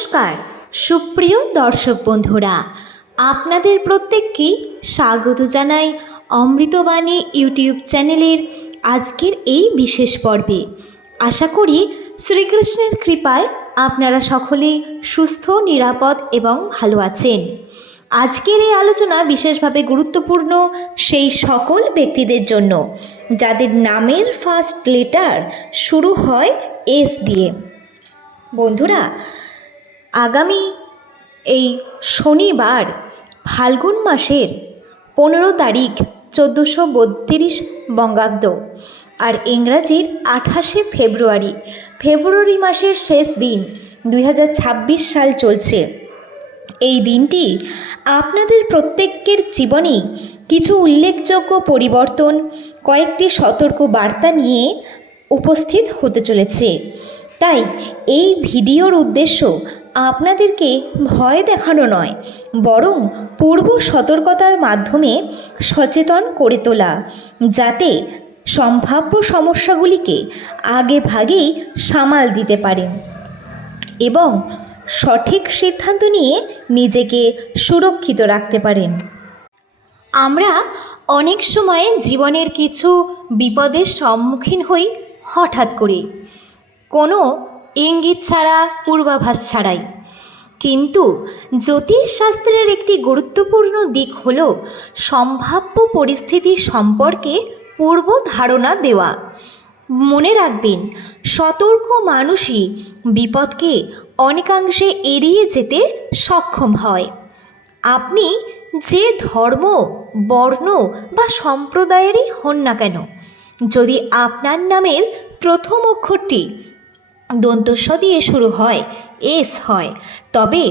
নমস্কার সুপ্রিয় দর্শক বন্ধুরা, আপনাদের প্রত্যেককেই স্বাগত জানাই অমৃতবাণী ইউটিউব চ্যানেলের আজকের এই বিশেষ পর্বে। আশা করি শ্রীকৃষ্ণের কৃপায় আপনারা সকলেই সুস্থ, নিরাপদ এবং ভালো আছেন। আজকের এই আলোচনা বিশেষভাবে গুরুত্বপূর্ণ সেই সকল ব্যক্তিদের জন্য যাদের নামের ফার্স্ট লেটার শুরু হয় এস দিয়ে। বন্ধুরা, আগামী এই শনিবার ফাল্গুন মাসের 15 তারিখ 1432 বঙ্গাব্দ আর ইংরাজির 28শে ফেব্রুয়ারি মাসের শেষ দিন 2026 সাল চলছে। এই দিনটি আপনাদের প্রত্যেকের জীবনেই কিছু উল্লেখযোগ্য পরিবর্তন, কয়েকটি সতর্ক বার্তা নিয়ে উপস্থিত হতে চলেছে। তাই এই ভিডিওর উদ্দেশ্য আপনাদেরকে ভয় দেখানো নয়, বরং পূর্ব সতর্কতার মাধ্যমে সচেতন করে তোলা, যাতে সম্ভাব্য সমস্যাগুলিকে আগে ভাগেই সামাল দিতে পারেন এবং সঠিক সিদ্ধান্ত নিয়ে নিজেকে সুরক্ষিত রাখতে পারেন। আমরা অনেক সময় জীবনের কিছু বিপদের সম্মুখীন হই হঠাৎ করে, কোনো ইঙ্গিত ছাড়া, পূর্বাভাস ছাড়াই। কিন্তু জ্যোতিষশাস্ত্রের একটি গুরুত্বপূর্ণ দিক হল সম্ভাব্য পরিস্থিতি সম্পর্কে পূর্ব ধারণা দেওয়া। মনে রাখবেন, সতর্ক মানুষই বিপদকে অনেকাংশে এড়িয়ে যেতে সক্ষম হয়। আপনি যে ধর্ম, বর্ণ বা সম্প্রদায়েরই হন না কেন, যদি আপনার নামের প্রথম অক্ষরটি দন্তস্ব দিয়ে শুরু হয়, এস হয়, তবে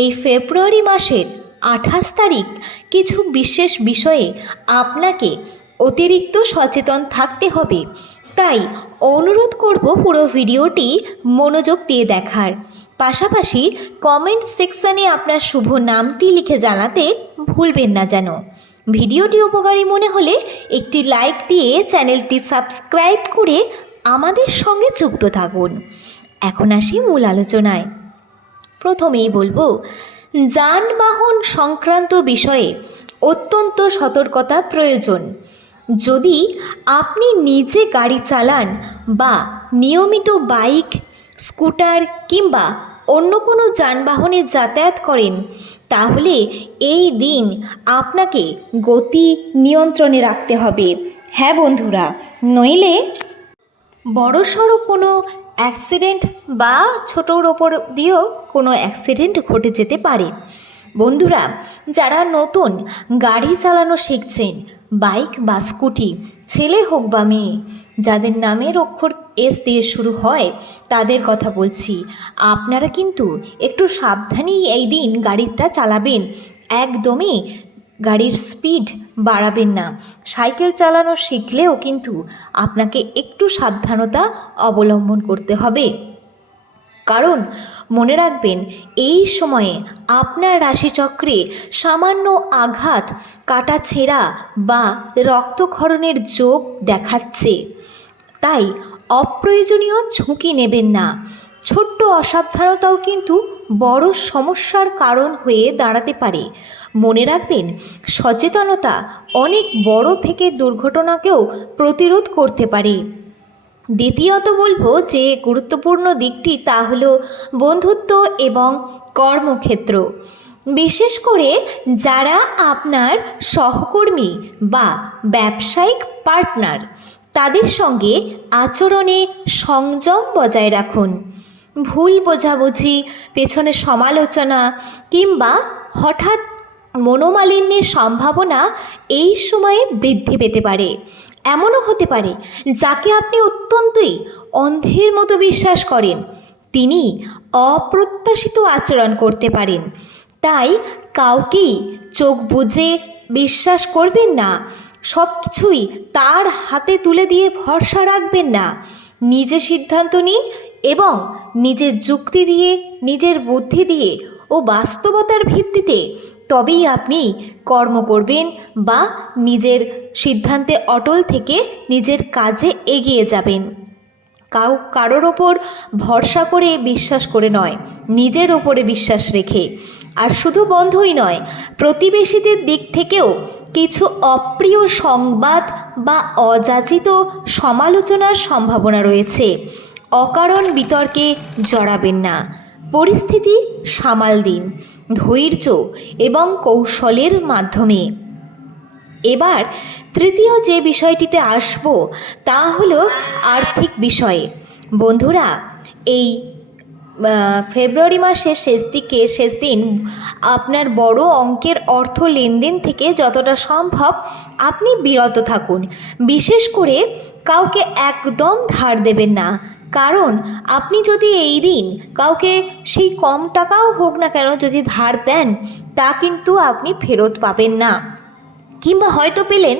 এই ফেব্রুয়ারি মাসের 28 তারিখ কিছু বিশেষ বিষয়ে আপনাকে অতিরিক্ত সচেতন থাকতে হবে। তাই অনুরোধ করব পুরো ভিডিওটি মনোযোগ দিয়ে দেখার পাশাপাশি কমেন্ট সেকশানে আপনার শুভ নামটি লিখে জানাতে ভুলবেন না যেন। ভিডিওটি উপকারী মনে হলে একটি লাইক দিয়ে চ্যানেলটি সাবস্ক্রাইব করে আমাদের সঙ্গে যুক্ত থাকুন। এখন আসি মূল আলোচনায়। প্রথমেই বলবো, যানবাহন সংক্রান্ত বিষয়ে অত্যন্ত সতর্কতা প্রয়োজন। যদি আপনি নিজে গাড়ি চালান বা নিয়মিত বাইক, স্কুটার কিংবা অন্য কোনো যানবাহনে যাতায়াত করেন, তাহলে এই দিন আপনাকে গতি নিয়ন্ত্রণে রাখতে হবে। হ্যাঁ বন্ধুরা, নইলে বড়সড় কোনো অ্যাক্সিডেন্ট বা ছোটোর ওপর দিয়েও কোনো অ্যাক্সিডেন্ট ঘটে যেতে পারে। বন্ধুরা, যারা নতুন গাড়ি চালানো শিখছেন, বাইক বা স্কুটি, ছেলে হোক বা মেয়ে, যাদের নামের অক্ষর এস দিয়ে শুরু হয় তাদের কথা বলছি। আপনারা কিন্তু একটু সাবধানেই এই দিন গাড়িটা চালাবেন। একদমই গাড়ির স্পিড বাড়াবেন না। সাইকেল চালানো শিখলেও কিন্তু আপনাকে একটু সাবধানতা অবলম্বন করতে হবে, কারণ মনে রাখবেন, এই সময়ে আপনার রাশিচক্রে সামান্য আঘাত, কাটা ছেঁড়া বা রক্তক্ষরণের যোগ দেখাচ্ছে। তাই অপ্রয়োজনীয় ঝুঁকি নেবেন না। ছোট্ট অসাবধানতাও কিন্তু বড় সমস্যার কারণ হয়ে দাঁড়াতে পারে। মনে রাখবেন, সচেতনতা অনেক বড় থেকে দুর্ঘটনাকেও প্রতিরোধ করতে পারে। দ্বিতীয়ত বলবো যে গুরুত্বপূর্ণ দিকটি, তা হলো বন্ধুত্ব এবং কর্মক্ষেত্র। বিশেষ করে যারা আপনার সহকর্মী বা ব্যবসায়িক পার্টনার, তাদের সঙ্গে আচরণে সংযম বজায় রাখুন। ভুল বোঝাবুঝি, পেছনে সমালোচনা কিংবা হঠাৎ মনোমালিন্যের সম্ভাবনা এই সময়ে বৃদ্ধি পেতে পারে। এমনও হতে পারে, যাকে আপনি অত্যন্তই অন্ধের মতো বিশ্বাস করেন, তিনি অপ্রত্যাশিত আচরণ করতে পারেন। তাই কাউকেই চোখ বুজে বিশ্বাস করবেন না। সব কিছুই তার হাতে তুলে দিয়ে ভরসা রাখবেন না। নিজে সিদ্ধান্ত নিন এবং নিজের যুক্তি দিয়ে, নিজের বুদ্ধি দিয়ে ও বাস্তবতার ভিত্তিতে তবেই আপনি কর্ম করবেন বা নিজের সিদ্ধান্তে অটল থেকে নিজের কাজে এগিয়ে যাবেন। কারোর ওপর ভরসা করে বিশ্বাস করে নয়, নিজের ওপরে বিশ্বাস রেখে। আর শুধু বন্ধুই নয়, প্রতিবেশীদের দিক থেকেও কিছু অপ্রিয় সংবাদ বা অযাচিত সমালোচনার সম্ভাবনা রয়েছে। অকারণ বিতর্কে জড়াবেন না, পরিস্থিতি সামাল দিন ধৈর্য এবং কৌশলের মাধ্যমে। এবার তৃতীয় যে বিষয়টিতে আসব তা হলো আর্থিক বিষয়ে। বন্ধুরা, এই ফেব্রুয়ারি মাসের শেষ দিন আপনার বড় অঙ্কের অর্থ লেনদেন থেকে যতটা সম্ভব আপনি বিরত থাকুন। বিশেষ করে কাউকে একদম ধার দেবেন না, কারণ আপনি যদি এই দিন কাউকে সেই কম টাকাও হোক না কেন যদি ধার দেন, তা কিন্তু আপনি ফেরত পাবেন না, কিংবা হয়তো পেলেন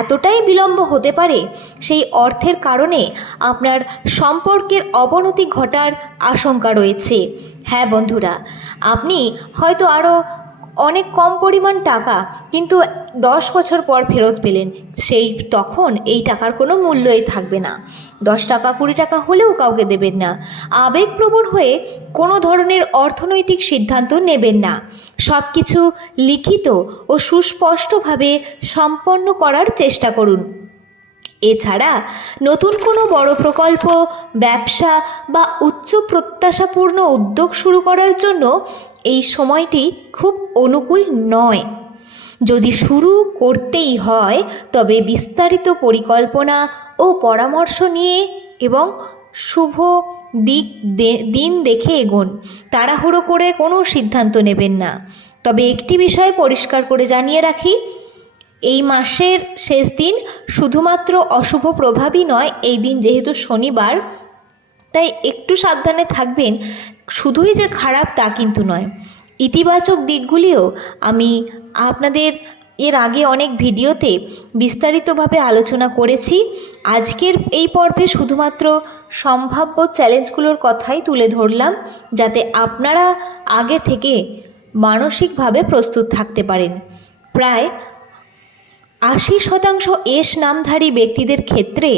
এতটাই বিলম্ব হতে পারে সেই অর্থের কারণে আপনার সম্পর্কের অবনতি ঘটার আশঙ্কা রয়েছে। হ্যাঁ বন্ধুরা, আপনি হয়তো আরও অনেক কম পরিমাণ টাকা কিন্তু 10 বছর পর ফেরত পেলেন, তখন এই টাকার কোনো মূল্যই থাকবে না। 10 টাকা 20 টাকা হলেও কাউকে দেবেন না। আবেগপ্রবণ হয়ে কোনো ধরনের অর্থনৈতিক সিদ্ধান্ত নেবেন না। সব কিছু লিখিত ও সুস্পষ্টভাবে সম্পন্ন করার চেষ্টা করুন। এছাড়া নতুন কোনো বড় প্রকল্প, ব্যবসা বা উচ্চ প্রত্যাশাপূর্ণ উদ্যোগ শুরু করার জন্য এই সময়টি খুব অনুকূল নয়। যদি শুরু করতেই হয় তবে বিস্তারিত পরিকল্পনা ও পরামর্শ নিয়ে এবং শুভ দিন দেখে এগোন। তাড়াহুড়ো করে কোনো সিদ্ধান্ত নেবেন না। তবে একটি বিষয় পরিষ্কার করে জানিয়ে রাখি, এই মাসের শেষ দিন শুধুমাত্র অশুভ প্রভাবই নয়, এই দিন যেহেতু শনিবার তাই একটু সাবধানে থাকবেন। শুধুই যে খারাপ তা কিন্তু নয়, ইতিবাচক দিকগুলিও আমি আপনাদের এর আগে অনেক ভিডিওতে বিস্তারিতভাবে আলোচনা করেছি। আজকের এই পর্বে শুধুমাত্র সম্ভাব্য চ্যালেঞ্জগুলোর কথাই তুলে ধরলাম, যাতে আপনারা আগে থেকে মানসিকভাবে প্রস্তুত থাকতে পারেন। প্রায় 80% এস নামধারী ব্যক্তিদের ক্ষেত্রে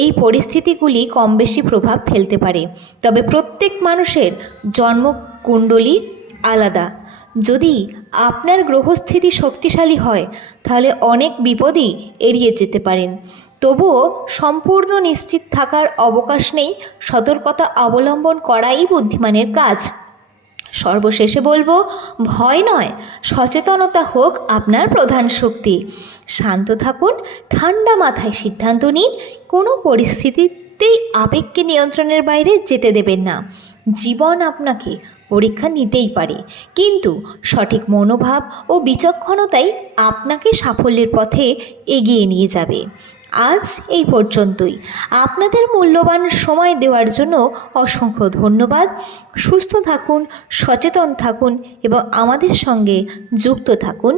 এই পরিস্থিতিগুলি কম বেশি প্রভাব ফেলতে পারে। তবে প্রত্যেক মানুষের জন্মকুণ্ডলী আলাদা। যদি আপনার গ্রহস্থিতি শক্তিশালী হয় তাহলে অনেক বিপদই এড়িয়ে যেতে পারেন। তবুও সম্পূর্ণ নিশ্চিত থাকার অবকাশ নেই, সতর্কতা অবলম্বন করাই বুদ্ধিমানের কাজ। সর্বশেষে বলবো, ভয় নয়, সচেতনতা হোক আপনার প্রধান শক্তি। শান্ত থাকুন, ঠান্ডা মাথায় সিদ্ধান্ত নিন, কোনো পরিস্থিতিতেই আবেগকে নিয়ন্ত্রণের বাইরে যেতে দেবেন না। জীবন আপনাকে পরীক্ষা নিতেই পারে, কিন্তু সঠিক মনোভাব ও বিচক্ষণতাই আপনাকে সাফল্যের পথে এগিয়ে নিয়ে যাবে। আজ এই পর্যন্তই। আপনাদের মূল্যবান সময় দেওয়ার জন্য অসংখ্য ধন্যবাদ। সুস্থ থাকুন, সচেতন থাকুন এবং আমাদের সঙ্গে যুক্ত থাকুন।